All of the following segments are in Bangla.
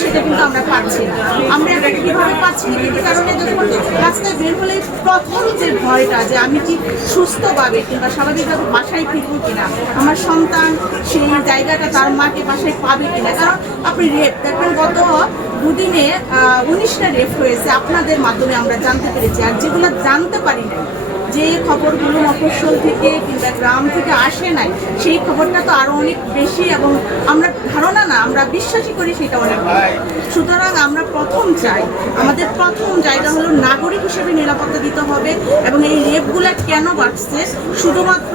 সেটা কিন্তু আমরা পাচ্ছি না। আমরা এটা কিভাবে পাচ্ছি না, এই কারণে যখন রাস্তায় বের হলে প্রথম যে ভয়টা যে আমি কি সুস্থভাবে কিংবা স্বাভাবিকভাবে বাসায় ফিরবো কিনা, আমার সন্তান সেই জায়গাটা তার মাকে বাসায় পাবে কিনা। কারণ আপনি রেপ দেখবেন গত দুদিনে 19টা রেপ হয়েছে, আপনাদের মাধ্যমে আমরা জানতে পেরেছি। আর যেগুলো জানতে পারি না, যে খবরগুলো মফস্বল থেকে কিংবা গ্রাম থেকে আসে নাই, সেই খবরটা তো আরো অনেক বেশি, এবং আমরা ধারণা না, আমরা বিশ্বাসই করি সেটা অনেক বেশি। সুতরাং আমরা প্রথম চাই, আমাদের প্রথম জায়গা হলো নাগরিক হিসেবে নিরাপত্তা দিতে হবে। এবং এই রেপগুলা কেন বাড়ছে, শুধুমাত্র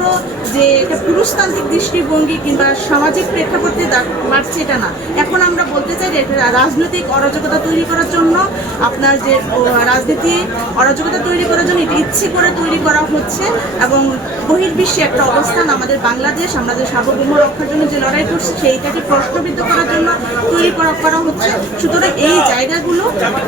যে এটা পুরুষতান্ত্রিক দৃষ্টিভঙ্গি কিংবা সামাজিক প্রেক্ষাপটে বাড়ছে এটা না। এখন আমরা বলতে চাই যে এটা রাজনৈতিক অরাজকতা তৈরি করার জন্য, আপনার যে রাজনীতি অরাজকতা তৈরি করার জন্য এটা ইচ্ছে করে তৈরি করা হচ্ছে। এবং বহির্বিশ্বে একটা অবস্থান, আমাদের বাংলাদেশ, আমাদের সার্বভৌম রক্ষার জন্য যে লড়াই করছে সেইটাকে প্রশ্নবিদ্ধ করার জন্য তৈরি করা হচ্ছে। সুতরাং এই জায়গাগুলো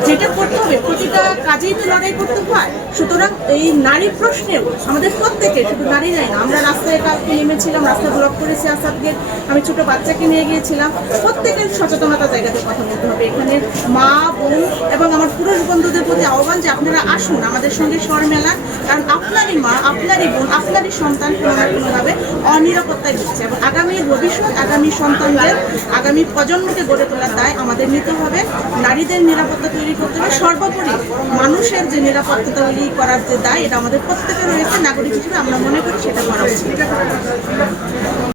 যেটা করতে হবে, প্রতিটা কাজেই তো লড়াই করতে হয়। সুতরাং এই নারী প্রশ্নেও আমাদের প্রত্যেকে, শুধু নারীরাই না, আমরা রাস্তায় কালকে নেমেছিলাম, রাস্তা ব্লক করেছি আসাদ গেট, আমি ছোট বাচ্চাকে নিয়ে গিয়েছিলাম। প্রত্যেকের সচেতনতার জায়গাতে কথা বলতে হবে। এখানে মা, বোন এবং আমার পুরুষ বন্ধুদের প্রতি আহ্বান যে আপনারা আসুন, আমাদের সঙ্গে স্বর মেলান। কারণ আপনারই মা, আপনারই বোন, আপনারই সন্তান কোনো না কোনোভাবে অনিরাপত্তায় ভুগছে, এবং আগামী ভবিষ্যৎ, আগামী সন্তানদের, আগামী প্রজন্মকে গড়ে তোলার দায় আমাদের নিতে হবে। নারীদের নিরাপত্তা তৈরি করতে হবে, সর্বোপরি মানুষের যে নিরাপত্তা তৈরি করার যে দায়, এটা আমাদের প্রত্যেকের রয়েছে। নাগরিক হিসেবে আমরা মনে করি সেটা করা উচিত।